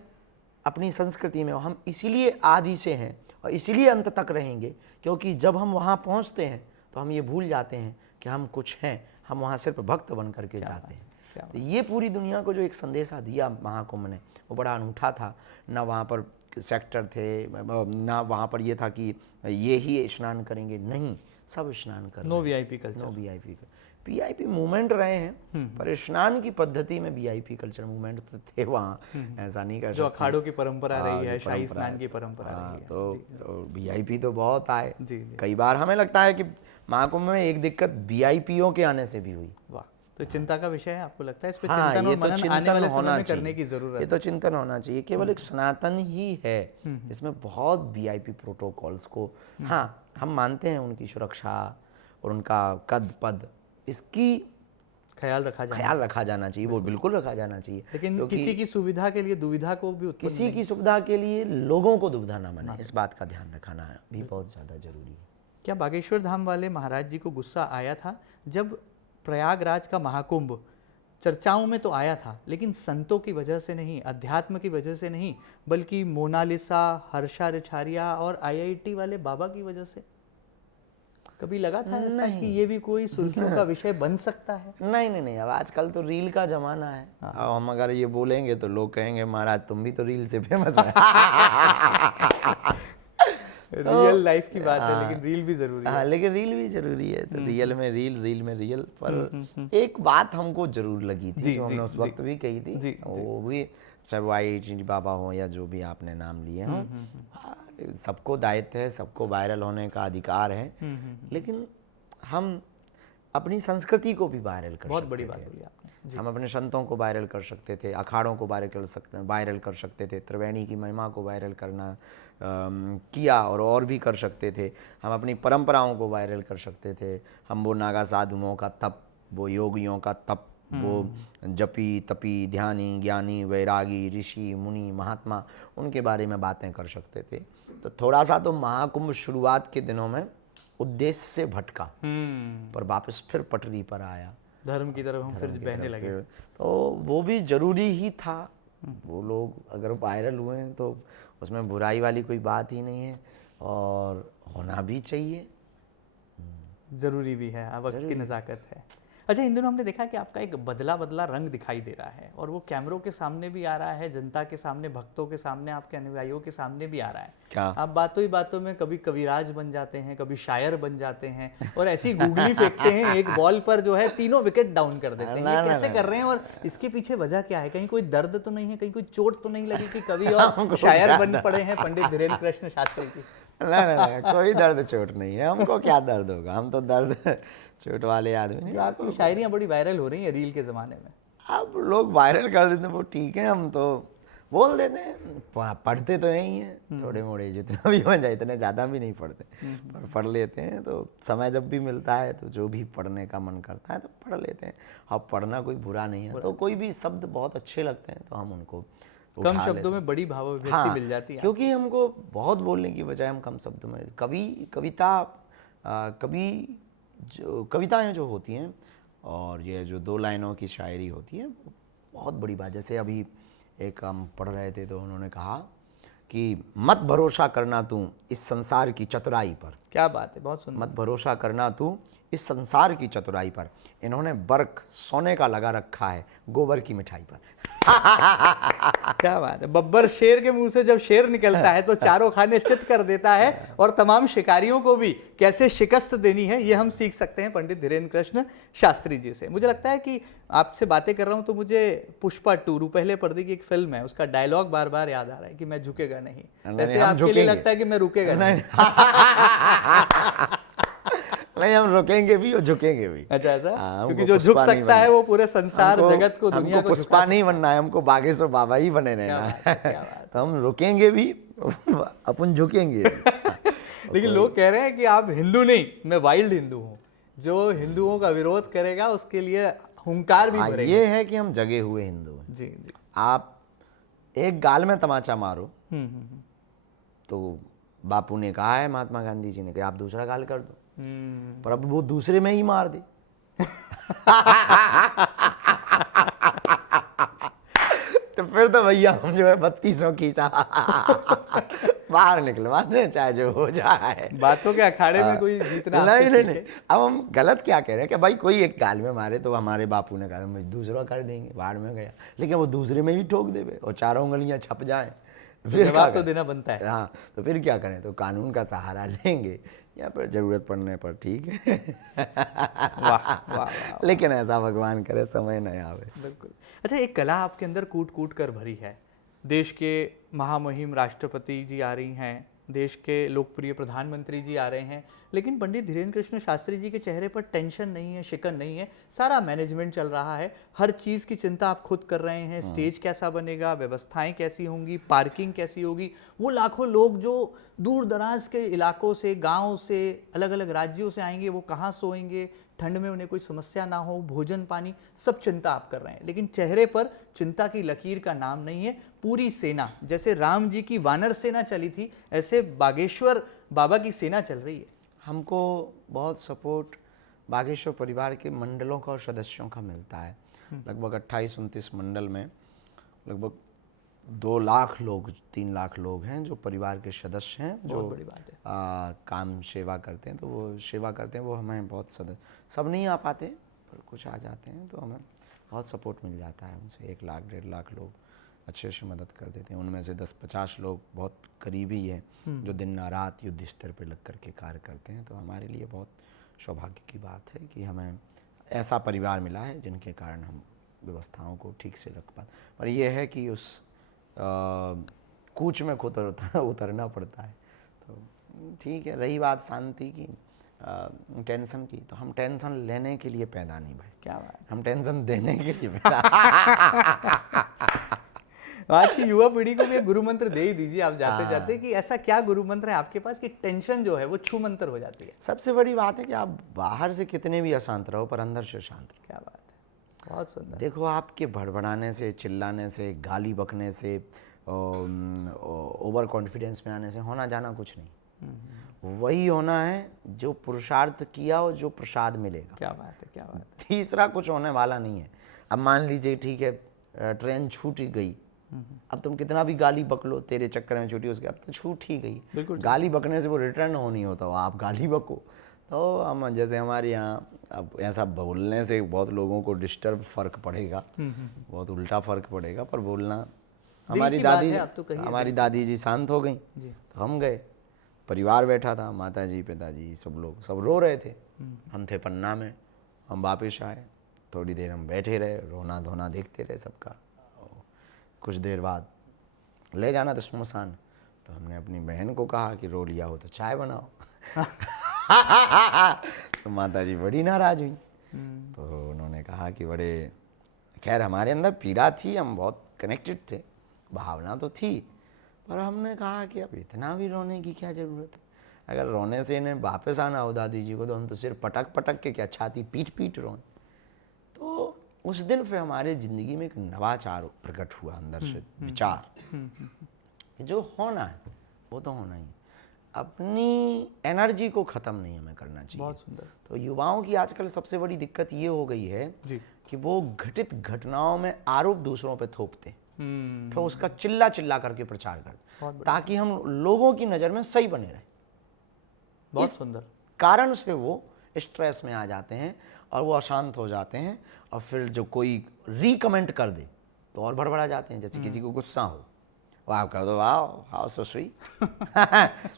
अपनी संस्कृति में, और हम इसीलिए आदि से हैं और इसीलिए अंत तक रहेंगे, क्योंकि जब हम वहाँ पहुँचते हैं तो हम ये भूल जाते हैं कि हम कुछ हैं, हम वहाँ सिर्फ भक्त बन करके जाते हैं। तो ये पूरी दुनिया को जो एक संदेशा दिया महाकुंभ ने, वो बड़ा अनूठा था। ना वहाँ पर सेक्टर थे, ना वहाँ पर ये था कि ये ही स्नान करेंगे, नहीं, सब स्नान कर, no VIP culture, no VIP. VIP movement रहे हैं, पर स्नान की पद्धति में वीआईपी कल्चर मूवमेंट तो थे वहाँ, ऐसा नहीं कर सकते। जो अखाड़ों की परंपरा रही है, शाही स्नान की परंपरा रही है, तो वीआईपी तो बहुत आए। जी। कई बार हमें लगता है कि महाकुंभ में एक दिक्कत वीआईपीओ के आने से भी हुई। वाह, तो चिंता का विषय है, आपको लगता है इस पे हाँ, चिंतन ये और तो मनन चिंतन आने वाले होना समय में चाहिए, करने की जरूरत ये है। तो चिंतन होना चाहिए। केवल एक सनातन ही है इसमें बहुत वीआईपी प्रोटोकॉल्स को, हाँ, हम मानते हैं उनकी सुरक्षा और उनका कद पद, इसकी ख्याल रखा जाना चाहिए, वो बिल्कुल रखा जाना चाहिए। लेकिन किसी की सुविधा के लिए दुविधा को भी उत्पन्न किसी की सुविधा के लिए लोगों को दुविधा ना बने, इस बात का ध्यान रखना भी बहुत ज़्यादा जरूरी है। क्या बागेश्वर धाम वाले महाराज जी को गुस्सा आया था जब प्रयागराज का महाकुंभ चर्चाओं में तो आया था, लेकिन संतों की वजह से नहीं, अध्यात्म की वजह से नहीं, बल्कि मोनालिसा, हर्षा रिछारिया और आईआईटी वाले बाबा की वजह से? कभी लगा था ऐसा कि ये भी कोई सुर्खियों का विषय बन सकता है? नहीं, अब आजकल तो रील का जमाना है। अब हम अगर ये बोलेंगे तो लोग कहेंगे महाराज तुम भी तो रील से फेमस हो। रियल लाइफ की बात है, लेकिन रील भी जरूरी है। हाँ, लेकिन रील भी जरूरी है। तो रियल में रील। पर एक बात हमको जरूर लगी थी, जो हमने उस वक्त भी कही थी, वो भी चाहे वो आई बाबा हो या जो भी आपने नाम लिए हों, सबको दायित्व है, सबको वायरल होने का अधिकार है, लेकिन हम अपनी संस्कृति को भी वायरल कर सकते हैं। बहुत बड़ी बात बोली आपने। हम अपने संतों को वायरल कर सकते थे, अखाड़ों को वायरल कर सकते थे, त्रिवेणी की महिमा को वायरल करना किया और भी कर सकते थे। हम अपनी परंपराओं को वायरल कर सकते थे। हम वो नागा साधुओं का तप, वो योगियों का तप, वो जपी तपी ध्यानी ज्ञानी वैरागी ऋषि मुनि महात्मा, उनके बारे में बातें कर सकते थे। तो थोड़ा सा तो महाकुंभ शुरुआत के दिनों में उद्देश्य से भटका, पर वापस फिर पटरी पर आया, धर्म की तरफ हम फिर बहने लगे। तो वो भी जरूरी ही था। वो लोग अगर वायरल हुए हैं तो उसमें बुराई वाली कोई बात ही नहीं है, और होना भी चाहिए, जरूरी भी है, वक्त की नज़ाकत है। अच्छा, इन दिनों हमने देखा कि आपका एक बदला बदला रंग दिखाई दे रहा है, और वो कैमरों के सामने भी आ रहा है, जनता के सामने, भक्तों के सामने, आपके अनुयायियों के सामने भी आ रहा है। क्या आप बातों ही बातों में कभी कविराज बन जाते हैं, कभी शायर बन जाते हैं, और ऐसी गूगली फेंकते हैं एक बॉल पर जो है 3 विकेट डाउन कर देते हैं। ये कैसे कर रहे हैं, और इसके पीछे वजह क्या है? कहीं कोई दर्द तो नहीं है, कहीं कोई चोट तो नहीं लगी कि कवि और शायर बन पड़े हैं पंडित धीरेन्द्र कृष्ण शास्त्री जी? नहीं, कोई दर्द चोट नहीं है, हमको क्या दर्द होगा, हम तो दर्द चोट वाले आदमी नहीं। आपकी शायरियाँ बड़ी वायरल हो रही हैं रील के ज़माने में। अब लोग वायरल कर देते हैं, वो ठीक है, हम तो बोल देते हैं। पढ़ते तो यही हैं थोड़े मोड़े, जितना भी बन जाए, इतने ज़्यादा भी नहीं पढ़ते, पर पढ़ लेते हैं। तो समय जब भी मिलता है तो जो भी पढ़ने का मन करता है तो पढ़ लेते हैं। अब पढ़ना कोई बुरा नहीं है, तो कोई भी शब्द बहुत अच्छे लगते हैं तो हम उनको कम शब्दों में बड़ी भाव अभिव्यक्ति मिल जाती है। क्योंकि हमको बहुत बोलने की बजाय हम कम शब्दों में कविताएं जो होती हैं, और ये जो 2 लाइनों की शायरी होती है, वो बहुत बड़ी बात। जैसे अभी एक हम पढ़ रहे थे तो उन्होंने कहा कि मत भरोसा करना तू इस संसार की चतुराई पर। क्या बात है, बहुत सुंदर। मत भरोसा करना तू इस संसार की चतुराई पर, इन्होंने बर्क सोने का लगा रखा है गोबर की मिठाई पर। क्या बात है। बब्बर शेर के मुंह से जब शेर निकलता है तो चारों खाने चित कर देता है, और तमाम शिकारियों को भी कैसे शिकस्त देनी है ये हम सीख सकते हैं पंडित धीरेन्द्र कृष्ण शास्त्री जी से। मुझे लगता है कि आपसे बातें कर रहा हूं तो मुझे पुष्पा 2 रूपहले पर्दे की एक फिल्म है, उसका डायलॉग बार बार याद आ रहा है कि मैं झुकेगा नहीं। वैसे आपके लिए लगता है कि मैं रुकेगा नहीं? नहीं, हम रुकेंगे भी और झुकेंगे भी। अच्छा, ऐसा? क्योंकि जो झुक सकता है वो पूरे संसार जगत को, दुनिया को पुष्पा नहीं बनना है, हमको बागेश्वर बाबा ही बने रहना है। तो हम रुकेंगे भी, अपन झुकेंगे। लेकिन लोग कह रहे हैं कि आप हिंदू नहीं, मैं वाइल्ड हिंदू हूँ, जो हिंदुओं का विरोध करेगा उसके लिए हुंकार भी भरेगा। ये है कि हम जगे हुए हिंदू हैं। जी जी। आप एक गाल में तमाचा मारो तो बापू ने कहा है, महात्मा गांधी जी ने, कि आप दूसरा गाल कर दो, पर अब वो दूसरे में ही मार दे। तो फिर तो भैया हम जो है 3200 खींचा बाहर निकलवा दें, चाहे जो हो जाए। बातों के अखाड़े में कोई जीतना नहीं। अब हम गलत क्या कह रहे हैं कि भाई कोई एक गाल में मारे तो हमारे बापू ने कहा हम दूसरा कर देंगे, बाढ़ में गया, लेकिन वो दूसरे में ही ठोक देवे और चारों उंगलियां छप जाए, फिर जवाब तो देना बनता है। हाँ, तो फिर क्या करें? तो कानून का सहारा लेंगे, या फिर जरूरत पड़ने पर ठीक है। वाह, वाह। लेकिन ऐसा भगवान करे समय न आवे। बिल्कुल। अच्छा, एक कला आपके अंदर कूट कूट कर भरी है। देश के महामहिम राष्ट्रपति जी आ रही हैं, देश के लोकप्रिय प्रधानमंत्री जी आ रहे हैं, लेकिन पंडित धीरेन्द्र कृष्ण शास्त्री जी के चेहरे पर टेंशन नहीं है, शिकन नहीं है। सारा मैनेजमेंट चल रहा है, हर चीज़ की चिंता आप खुद कर रहे हैं। स्टेज कैसा बनेगा, व्यवस्थाएं कैसी होंगी, पार्किंग कैसी होगी, वो लाखों लोग जो दूर दराज के इलाकों से, गाँव से, अलग अलग राज्यों से आएंगे, वो कहाँ सोएंगे, ठंड में उन्हें कोई समस्या ना हो, भोजन पानी, सब चिंता आप कर रहे हैं। लेकिन चेहरे पर चिंता की लकीर का नाम नहीं है। पूरी सेना, जैसे राम जी की वानर सेना चली थी, ऐसे बागेश्वर बाबा की सेना चल रही है। हमको बहुत सपोर्ट बागेश्वर परिवार के मंडलों का और सदस्यों का मिलता है। लगभग 28-29 मंडल में लगभग 2 लाख लोग, 3 लाख लोग हैं जो परिवार के सदस्य हैं, जो बड़ी बात है। काम सेवा करते हैं। तो वो सेवा करते हैं, वो हमें बहुत सब नहीं आ पाते, पर कुछ आ जाते हैं, तो हमें बहुत सपोर्ट मिल जाता है उनसे। 1 लाख 1.5 लाख लोग अच्छे से मदद कर देते हैं। उनमें से 10-50 लोग बहुत करीबी हैं, जो दिन रात युद्ध स्तर पर लग कर के कार्य करते हैं। तो हमारे लिए बहुत सौभाग्य की बात है कि हमें ऐसा परिवार मिला है जिनके कारण हम व्यवस्थाओं को ठीक से रख पाते। पर यह है कि उस कूच में खुद उतरना पड़ता है। तो ठीक है। रही बात शांति की, टेंशन की, तो हम टेंशन लेने के लिए पैदा नहीं भाई, क्या बात हम टेंशन देने के लिए पैदा। आज की युवा पीढ़ी को भी एक गुरु मंत्र दे ही दीजिए आप जाते जाते, कि ऐसा क्या गुरु मंत्र है आपके पास कि टेंशन जो है वो छू मंत्र हो जाती है। सबसे बड़ी बात है कि आप बाहर से कितने भी अशांत रहो पर अंदर से शांत रहो। क्या बात है, बहुत सुंदर। देखो, आपके भड़बड़ाने से, चिल्लाने से, गाली बकने से, ओवर कॉन्फिडेंस में आने से होना जाना कुछ नहीं। वही होना है जो पुरुषार्थ किया और जो प्रसाद मिलेगा। क्या बात है, क्या बात है। तीसरा कुछ होने वाला नहीं है। अब मान लीजिए ठीक है, ट्रेन छूट ही गई, अब तुम कितना भी गाली बक लो, तेरे चक्कर में छूटी, उसके अब तो छूट ही गई। बिल्कुल गाली बकने से वो रिटर्न हो नहीं होता, आप गाली बको। तो हम जैसे हमारे यहाँ अब ऐसा बोलने से बहुत लोगों को डिस्टर्ब फर्क पड़ेगा, बहुत उल्टा फर्क पड़ेगा, पर बोलना हमारी की बात दादी है, अब तो कहिए। हमारी दादी जी शांत हो गई, जी। तो हम गए, परिवार बैठा था, माता जी, पिताजी, सब लोग, सब रो रहे थे, हम थे पन्ना में, हम वापिस आए, थोड़ी देर हम बैठे रहे, रोना धोना देखते रहे सबका। कुछ देर बाद ले जाना था श्मशान, तो हमने अपनी बहन को कहा कि रो लिया हो तो चाय बनाओ। तो माता जी बड़ी नाराज हुई, तो उन्होंने कहा कि बड़े, खैर हमारे अंदर पीड़ा थी, हम बहुत कनेक्टेड थे, भावना तो थी, पर हमने कहा कि अब इतना भी रोने की क्या ज़रूरत है। अगर रोने से इन्हें वापस आना हो दादी जी को, तो हम तो सिर्फ पटक पटक के क्या छाती पीट पीट रोएं। तो उस दिन फिर हमारे ज़िंदगी में एक नवाचार प्रकट हुआ अंदर से, विचार, जो होना है वो तो होना ही है। अपनी एनर्जी को ख़त्म नहीं हमें करना चाहिए। बहुत सुंदर। तो युवाओं की आजकल सबसे बड़ी दिक्कत ये हो गई है जी। कि वो घटित घटनाओं में आरोप दूसरों पे थोपते हैं, फिर उसका चिल्ला चिल्ला करके प्रचार करते, ताकि हम लोगों की नज़र में सही बने रहें। बहुत सुंदर। कारण से वो स्ट्रेस में आ जाते हैं और वो अशांत हो जाते हैं, और फिर जो कोई रीकमेंट कर दे तो और भड़बड़ा जाते हैं। जैसे किसी को गुस्सा हो, वो आप कह दो वाह हाउ सो स्वीट,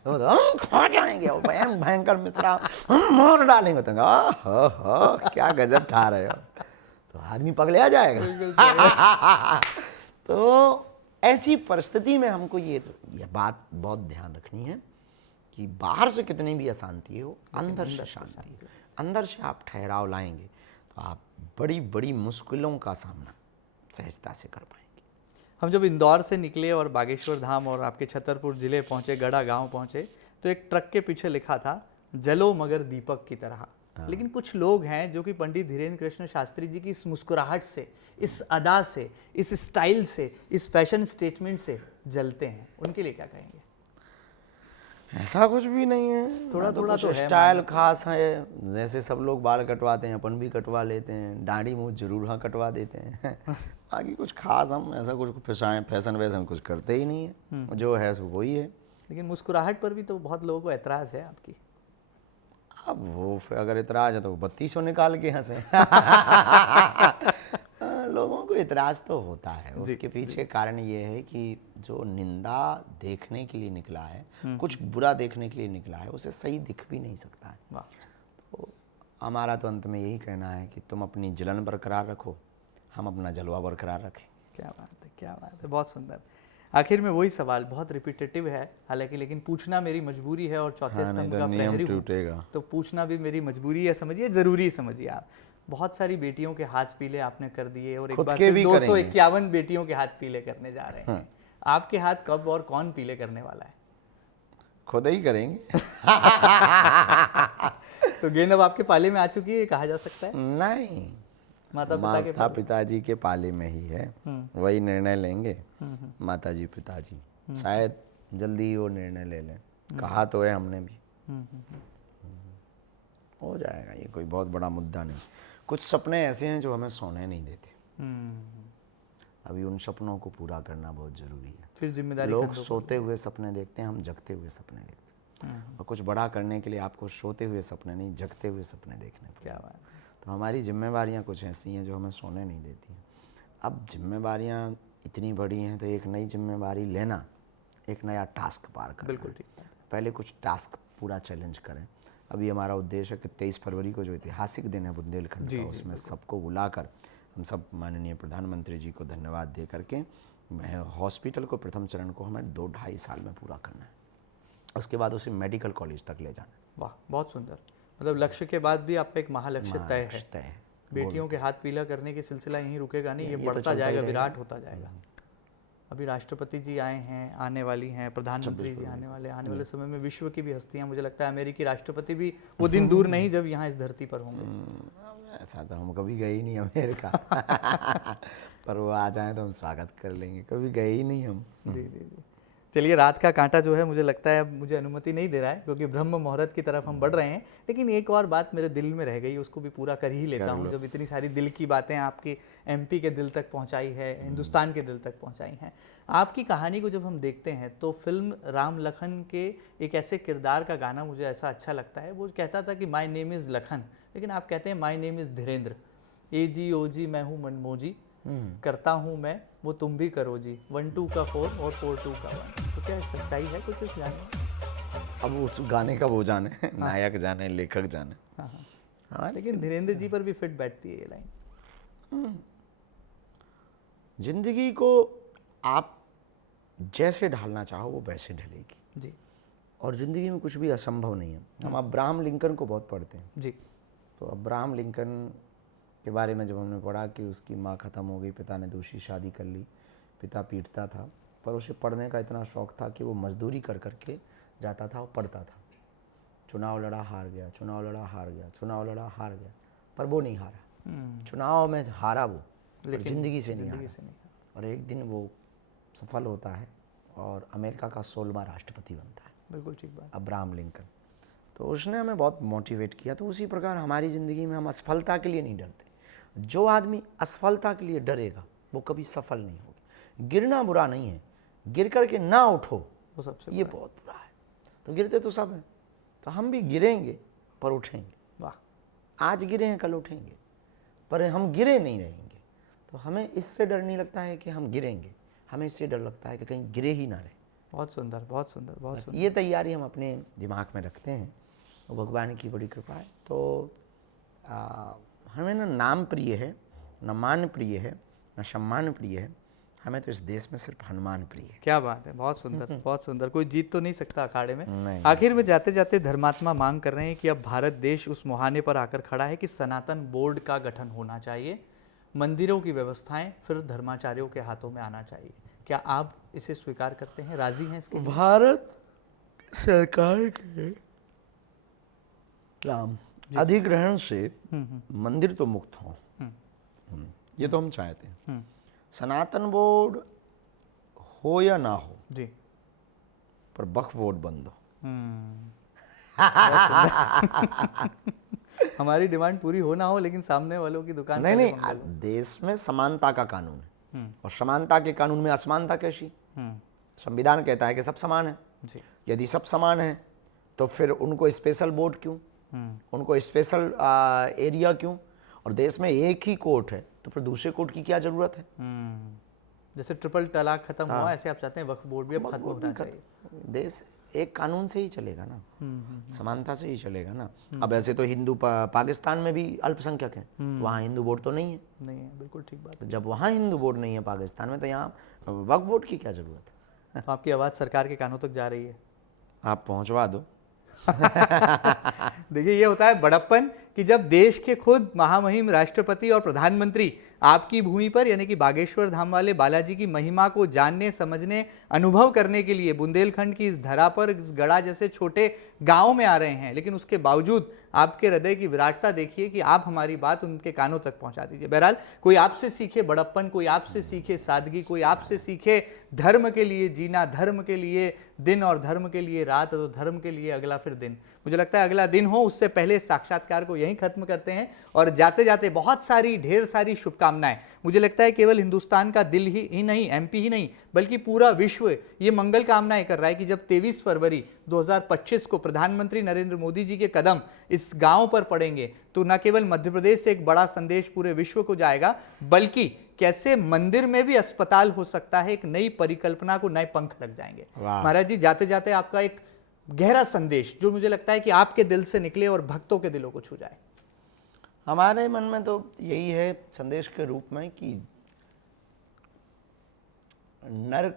तो हम खा जाएंगे, और भयंकर मित्रा हम मार डालेंगे, तो हो क्या गजब ठा रहे हो, तो आदमी पगला जाएगा। तो ऐसी परिस्थिति में हमको ये बात बहुत ध्यान रखनी है कि बाहर से कितनी भी अशांति हो, अंदर से शांति है। अंदर से आप ठहराव लाएंगे तो आप बड़ी बड़ी मुश्किलों का सामना सहजता से कर पाएंगे। हम जब इंदौर से निकले और बागेश्वर धाम और आपके छतरपुर जिले पहुंचे, गढ़ा गांव पहुंचे, तो एक ट्रक के पीछे लिखा था जलो मगर दीपक की तरह। लेकिन कुछ लोग हैं जो कि पंडित धीरेन्द्र कृष्ण शास्त्री जी की इस मुस्कुराहट से, इस अदा से, इस स्टाइल से, इस फैशन स्टेटमेंट से जलते हैं, उनके लिए क्या कहेंगे? ऐसा कुछ भी नहीं है, थोड़ा थोड़ा तो है, स्टाइल खास है। जैसे सब लोग बाल कटवाते हैं, अपन भी कटवा लेते हैं, दाढ़ी मूंछ जरूर हाँ कटवा देते हैं। बाकी कुछ खास हम ऐसा कुछ फैशन वैसन कुछ करते ही नहीं है, जो है सो वही है। लेकिन मुस्कुराहट पर भी तो बहुत लोगों को ऐतराज़ है आपकी। अब वो फिर अगर इतराज है तो 3200 निकाल के हंसे। लोगों को इतराज तो होता है, उसके पीछे कारण ये है कि जो निंदा देखने के लिए निकला है, कुछ बुरा देखने के लिए निकला है, उसे सही दिख भी नहीं सकता है। तो हमारा तो अंत में यही कहना है कि तुम अपनी जलन बरकरार रखो, हम अपना जलवा बरकरार रखें। क्या बात है, क्या बात है, बहुत सुंदर। आखिर में वही सवाल बहुत रिपीटेटिव है हालांकि, लेकिन पूछना मेरी मजबूरी है, और चौथे स्तंभ का प्रहरी हूं, तो पूछना भी मेरी मजबूरी है, समझिए, जरूरी समझिए आप। बहुत सारी बेटियों के हाथ पीले आपने कर दिए, और एक बार 251 बेटियों के हाथ पीले करने जा रहे हैं। आपके हाथ कब और कौन पीले करने वाला है? खुद ही करेंगे। तो गेंद अब आपके पाले में आ चुकी है, कहा जा सकता है? नहीं, माता पिताजी के पाले में ही है, वही निर्णय लेंगे। माता जी पिताजी शायद जल्दी ही वो निर्णय ले लें, कहा तो है हमने भी। हो जाएगा, ये कोई बहुत बड़ा मुद्दा नहीं। कुछ सपने ऐसे हैं जो हमें सोने नहीं देते, अभी उन सपनों को पूरा करना बहुत जरूरी है। फिर जिम्मेदारी, लोग सोते हुए सपने देखते हैं, हम जगते हुए सपने देखते हैं, और कुछ बड़ा करने के लिए आपको सोते हुए सपने नहीं, जगते हुए सपने देखने पड़ते। क्या बात है। तो हमारी जिम्मेवारियां कुछ ऐसी हैं जो हमें सोने नहीं देती हैं। अब जिम्मेवारियां इतनी बड़ी हैं तो एक नई जिम्मेवारी लेना, एक नया टास्क पार करना। बिल्कुल ठीक है। पहले कुछ टास्क पूरा चैलेंज करें। अभी हमारा उद्देश्य है कि 23 फरवरी को जो ऐतिहासिक दिन है बुंदेलखंड का, उसमें सबको बुलाकर हम सब माननीय प्रधानमंत्री जी को धन्यवाद दे करके हॉस्पिटल को प्रथम चरण को हमें 2-2.5 साल में पूरा करना है। उसके बाद उसे मेडिकल कॉलेज तक ले जाना है। वाह, बहुत सुंदर। मतलब लक्ष्य के बाद भी आपका एक महालक्ष्य तय है। तय है। बेटियों के हाथ पीला करने की सिलसिला यहीं रुकेगा नहीं, ये तो बढ़ता चलता ही जाएगा, रहेगा। विराट होता जाएगा। अभी राष्ट्रपति जी आए हैं, आने वाली हैं, प्रधानमंत्री जी आने वाले, आने वाले समय में विश्व की भी हस्तियां, मुझे लगता है अमेरिकी राष्ट्रपति भी वो दिन दूर नहीं जब यहाँ इस धरती पर होंगे। ऐसा तो हम कभी गए ही नहीं अमेरिका पर वो आ जाए तो हम स्वागत कर लेंगे, कभी गए ही नहीं हम। जी जी जी। चलिए, रात का कांटा जो है मुझे लगता है मुझे अनुमति नहीं दे रहा है, क्योंकि ब्रह्म मुहूर्त की तरफ हम बढ़ रहे हैं, लेकिन एक और बात मेरे दिल में रह गई, उसको भी पूरा कर ही लेता हूँ। जब इतनी सारी दिल की बातें आपकी एमपी के दिल तक पहुँचाई है, हिंदुस्तान के दिल तक पहुँचाई हैं, आपकी कहानी को जब हम देखते हैं तो फिल्म राम लखन के एक ऐसे किरदार का गाना मुझे ऐसा अच्छा लगता है। वो कहता था कि माई नेम इज़ लखन, लेकिन आप कहते हैं माई नेम इज़ धीरेन्द्र। ए जी ओ जी मैं हूँ मनमोजी, करता हूँ मैं वो तुम भी करो जी, 1 2 का 4 और 4 2 का 1। तो क्या सच्चाई है कुछ इस गाने में? अब उस गाने का वो जाने, नायक जाने, लेखक जाने। हाँ, लेकिन धीरेन्द्र जी पर भी फिट बैठती है ये लाइन। जिंदगी को आप जैसे ढालना चाहो वो वैसे ढलेगी जी। और ज़िंदगी में कुछ भी असंभव नहीं है। हम अब्राहम लिंकन को बहुत पढ़ते हैं जी। तो अब्राहम लिंकन के बारे में जब हमने पढ़ा कि उसकी माँ ख़त्म हो गई, पिता ने दूसरी शादी कर ली, पिता पीटता था, पर उसे पढ़ने का इतना शौक़ था कि वो मजदूरी कर करके जाता था और पढ़ता था। चुनाव लड़ा, हार गया, चुनाव लड़ा, हार गया, चुनाव लड़ा, हार गया, पर वो नहीं हारा। चुनाव में हारा वो, लेकिन ज़िंदगी से नहीं हारा। और एक दिन वो सफल होता है और अमेरिका का 16वां राष्ट्रपति बनता है। बिल्कुल ठीक बात। अब्राहम लिंकन, तो उसने हमें बहुत मोटिवेट किया। तो उसी प्रकार हमारी ज़िंदगी में हम असफलता के लिए नहीं डरते। जो आदमी असफलता के लिए डरेगा वो कभी सफल नहीं होगा। गिरना बुरा नहीं है, गिर करके ना उठो वो सबसे ये बहुत बुरा है। तो गिरते तो सब हैं, तो हम भी गिरेंगे पर उठेंगे। वाह। आज गिरे हैं कल उठेंगे, पर हम गिरे नहीं रहेंगे। तो हमें इससे डर नहीं लगता है कि हम गिरेंगे, हमें इससे डर लगता है कि कहीं गिरे ही ना रहे। बहुत सुंदर, बहुत सुंदर, बहुत सुंदर। ये तैयारी हम अपने दिमाग में रखते हैं, वो भगवान की बड़ी कृपा है। तो हमें ना नाम प्रिय है, न मान प्रिय है, न सम्मान प्रिय है, हमें तो इस देश में सिर्फ हनुमान प्रिय है। क्या बात है, बहुत सुंदर, बहुत सुंदर। कोई जीत तो नहीं सकता अखाड़े में। नहीं। आखिर में जाते जाते धर्मात्मा मांग कर रहे हैं कि अब भारत देश उस मुहाने पर आकर खड़ा है कि सनातन बोर्ड का गठन होना चाहिए, मंदिरों की व्यवस्थाएं फिर धर्माचार्यों के हाथों में आना चाहिए। क्या आप इसे स्वीकार करते हैं, राजी हैं इसके? भारत सरकार के राम अधिग्रहण से मंदिर तो मुक्त हों, ये तो हम चाहते हैं। सनातन बोर्ड हो या ना हो जी, पर वक्फ बोर्ड बंद हो। हमारी डिमांड पूरी हो ना हो, लेकिन सामने वालों की दुकान नहीं नहीं, देश में समानता का कानून है और समानता के कानून में असमानता कैसी? संविधान कहता है कि सब समान है। जी। यदि सब समान है तो फिर उनको स्पेशल बोर्ड क्यों, उनको स्पेशल एरिया क्यों? और देश में एक ही कोर्ट है तो फिर दूसरे कोर्ट की क्या जरूरत है? जैसे ट्रिपल तलाक खत्म हुआ, ऐसे आप चाहते हैं वक्फ बोर्ड भी अब खत्म होना चाहिए। देश एक कानून से ही चलेगा ना, समानता से ही चलेगा ना। अब ऐसे तो हिंदू पाकिस्तान में भी अल्पसंख्यक हैं, तो वहाँ हिंदू बोर्ड तो नहीं है। नहीं है, बिल्कुल ठीक बात। तो जब वहाँ हिंदू बोर्ड नहीं है पाकिस्तान में, तो यहाँ वक्फ बोर्ड की क्या जरूरत है? तो आपकी आवाज़ सरकार के कानों तक जा रही है, आप पहुँचवा दो। देखिए, ये होता है बड़प्पन कि जब देश के खुद महामहिम राष्ट्रपति और प्रधानमंत्री आपकी भूमि पर यानी कि बागेश्वर धाम वाले बालाजी की महिमा को जानने, समझने, अनुभव करने के लिए बुंदेलखंड की इस धरा पर, इस गढ़ा जैसे छोटे गांव में आ रहे हैं, लेकिन उसके बावजूद आपके हृदय की विराटता देखिए कि आप हमारी बात उनके कानों तक पहुंचा दीजिए। बहरहाल, कोई आपसे सीखे बड़प्पन, कोई आपसे सीखे सादगी, कोई आपसे सीखे धर्म के लिए जीना, धर्म के लिए दिन और धर्म के लिए रात, तो धर्म के लिए अगला फिर दिन। मुझे लगता है अगला दिन हो उससे पहले साक्षात्कार को यहीं खत्म करते हैं और जाते जाते बहुत सारी, ढेर सारी शुभकामनाएं। मुझे लगता है केवल हिंदुस्तान का दिल ही नहीं, एमपी ही नहीं, बल्कि पूरा विश्व ये मंगल कामनाएं कर रहा है कि जब 23 फरवरी 2025 को प्रधानमंत्री नरेंद्र मोदी जी के कदम इस गांव पर पड़ेंगे, तो न केवल मध्य प्रदेश से एक बड़ा संदेश पूरे विश्व को जाएगा, बल्कि कैसे मंदिर में भी अस्पताल हो सकता है, एक नई परिकल्पना को नए पंख लग जाएंगे। महाराज जी, जाते जाते आपका एक गहरा संदेश जो मुझे लगता है कि आपके दिल से निकले और भक्तों के दिलों को छू जाए। हमारे मन में तो यही है संदेश के रूप में कि नर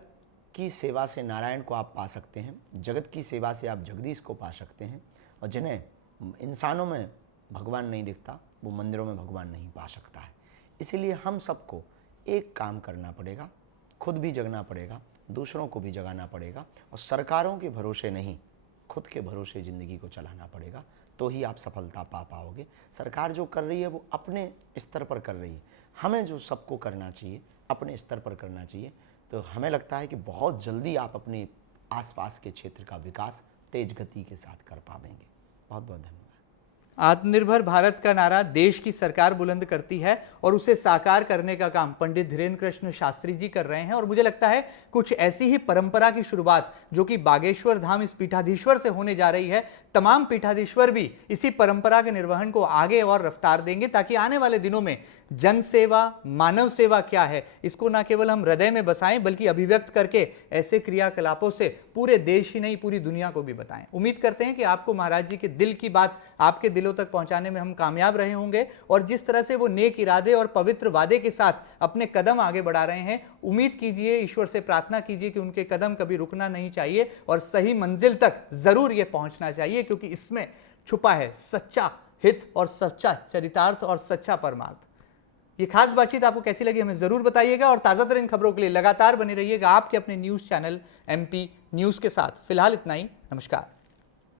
की सेवा से नारायण को आप पा सकते हैं, जगत की सेवा से आप जगदीश को पा सकते हैं, और जिन्हें इंसानों में भगवान नहीं दिखता, वो मंदिरों में भगवान नहीं पा सकता है। इसीलिए हम सबको एक काम करना पड़ेगा, खुद भी जगना पड़ेगा, दूसरों को भी जगाना पड़ेगा, और सरकारों के भरोसे नहीं, खुद के भरोसे ज़िंदगी को चलाना पड़ेगा, तो ही आप सफलता पा पाओगे। सरकार जो कर रही है वो अपने स्तर पर कर रही है, हमें जो सबको करना चाहिए अपने स्तर पर करना चाहिए। तो हमें लगता है कि बहुत जल्दी आप अपने आसपास के क्षेत्र का विकास तेज गति के साथ कर पाएंगे। बहुत बहुत धन्यवाद। आत्मनिर्भर भारत का नारा देश की सरकार बुलंद करती है और उसे साकार करने का काम पंडित धीरेन्द्र कृष्ण शास्त्री जी कर रहे हैं। और मुझे लगता है कुछ ऐसी ही परंपरा की शुरुआत जो कि बागेश्वर धाम इस पीठाधीश्वर से होने जा रही है, तमाम पीठाधीश्वर भी इसी परंपरा के निर्वहन को आगे और रफ्तार देंगे, ताकि आने वाले दिनों में जन सेवा, मानव सेवा क्या है, इसको ना केवल हम हृदय में बसाएं बल्कि अभिव्यक्त करके ऐसे क्रियाकलापों से पूरे देश ही नहीं पूरी दुनिया को भी बताएं। उम्मीद करते हैं कि आपको महाराज जी के दिल की बात आपके दिलों तक पहुंचाने में हम कामयाब रहे होंगे, और जिस तरह से वो नेक इरादे और पवित्र वादे के साथ अपने कदम आगे बढ़ा रहे हैं, उम्मीद कीजिए, ईश्वर से प्रार्थना कीजिए कि उनके कदम कभी रुकना नहीं चाहिए और सही मंजिल तक जरूर ये पहुंचना चाहिए, क्योंकि इसमें छुपा है सच्चा हित और सच्चा चरितार्थ और सच्चा परमार्थ। ये खास बातचीत आपको कैसी लगी हमें जरूर बताइएगा, और ताजा तरीन खबरों के लिए लगातार बने रहिएगा आपके अपने न्यूज चैनल MP न्यूज के साथ। फिलहाल इतना ही, नमस्कार।